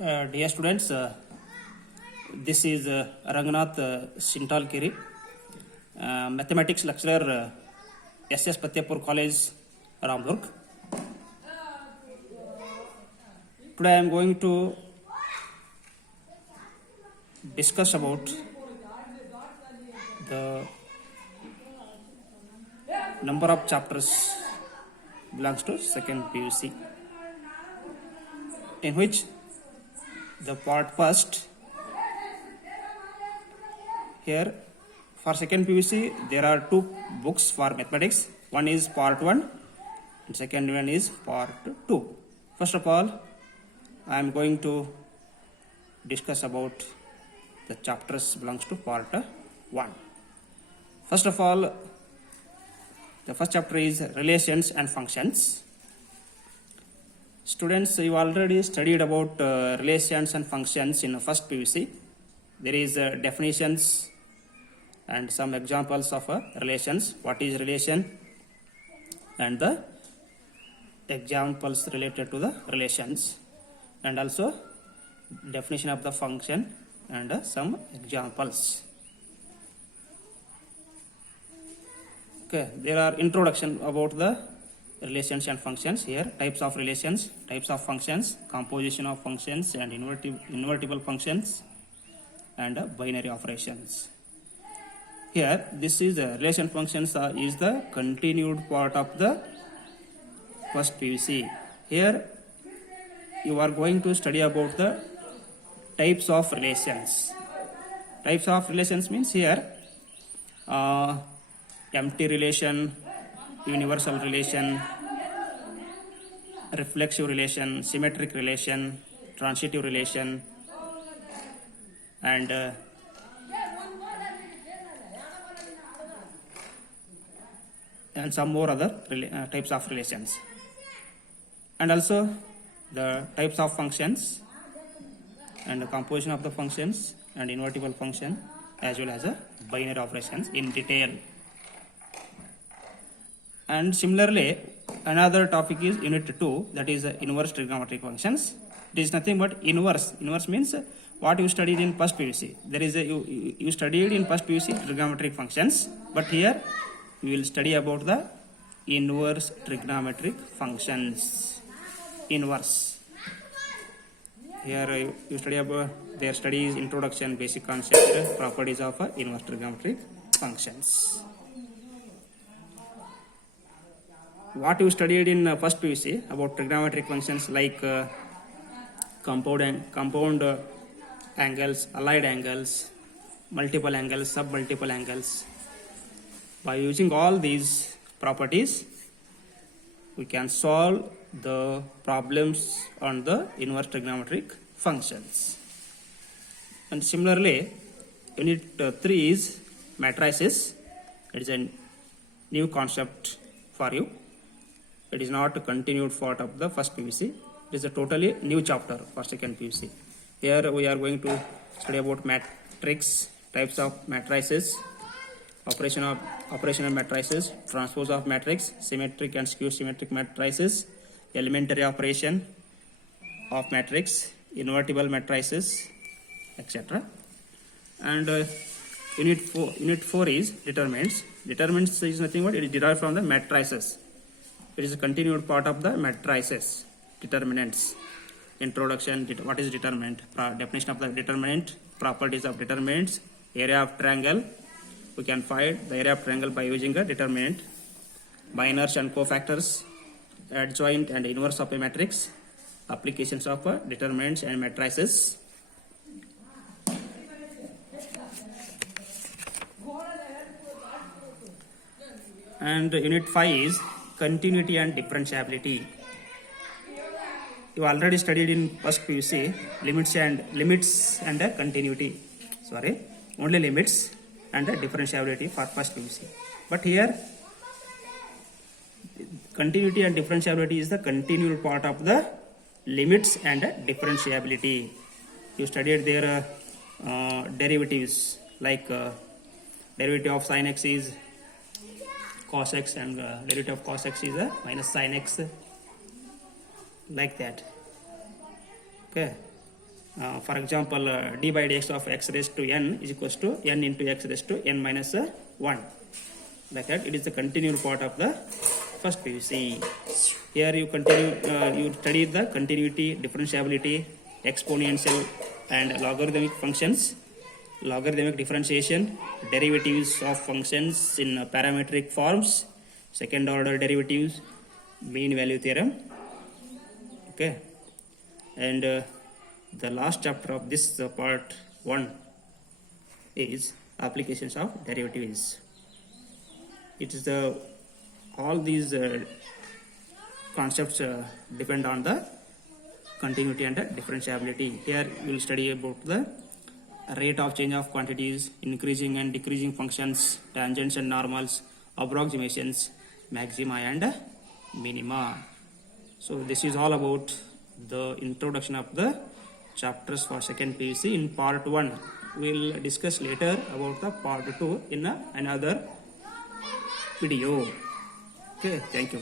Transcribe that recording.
Dear students, this is Ranganath Sintalkiri, mathematics lecturer, SS Patyapur College, Ramdurg. Today I am going to discuss about the number of chapters belongs to second PUC, in which the part first. Here for second PUC there are two books for mathematics. One is part 1 and second one is part 2. First of all, I am going to discuss about the chapters belongs to part 1. First of all, the first chapter is relations and functions. Students, you already studied about relations and functions in the first PUC. There is definitions and some examples of relations. What is relation and the examples related to the relations, and also definition of the function and some examples. Okay, there are introduction about the relations and functions. Here types of relations, types of functions, composition of functions and invertible functions, and binary operations. Here this is the relation functions is the continued part of the first PUC. Here you are going to study about the types of relations. Types of relations means here empty relation, universal relation, reflexive relation, symmetric relation, transitive relation, and some more other types of relations, and also the types of functions and the composition of the functions and invertible function, as well as binary operations in detail. And similarly, another topic is unit 2, that is inverse trigonometric functions. It is nothing but inverse. Inverse means what you studied in first PUC. There is you studied in first PUC trigonometric functions, but here we will study about the inverse trigonometric functions. Inverse. Here you study about their studies, introduction, basic concept, properties of inverse trigonometric functions. What you studied in first PUC about trigonometric functions like compound angles, allied angles, multiple angles, submultiple angles. By using all these properties, we can solve the problems on the inverse trigonometric functions. And similarly, unit 3 is matrices. It is a new concept for you. It is not a continued part of the first PUC. It is a totally new chapter for second PUC. Here we are going to study about matrix, types of matrices, operation of matrices, transpose of matrix, symmetric and skew symmetric matrices, elementary operation of matrix, invertible matrices, etc. And unit 4 is determinants. Determinants is nothing but it is derived from the matrices. It is a continued part of the matrices. Determinants. Introduction, what is determinant, definition of the determinant, properties of determinants, area of triangle. We can find the area of triangle by using a determinant, minors and cofactors, adjoint and inverse of a matrix, applications of determinants and matrices. And unit 5 is continuity and differentiability. You already studied in first PUC limits and continuity. Sorry, only limits and differentiability for first PUC. But here, continuity and differentiability is the continual part of the limits and differentiability. You studied their derivatives, like derivative of sin x is cos x, and derivative of cos x is minus sin x, like that. Okay, For example, d by dx of x raised to n is equals to n into x raised to n minus 1. Like that, it is the continued part of the first PUC. Here you continue, you study the continuity, differentiability, exponential and logarithmic functions, logarithmic differentiation, derivatives of functions in parametric forms, second order derivatives, mean value theorem. Okay, and the last chapter of this part 1 is applications of derivatives. It is the all these concepts depend on the continuity and differentiability. Here we will study about the rate of change of quantities, increasing and decreasing functions, tangents and normals, approximations, maxima and minima. So this is all about the introduction of the chapters for second PUC in part 1. We will discuss later about the part 2 in another video. Okay, thank you.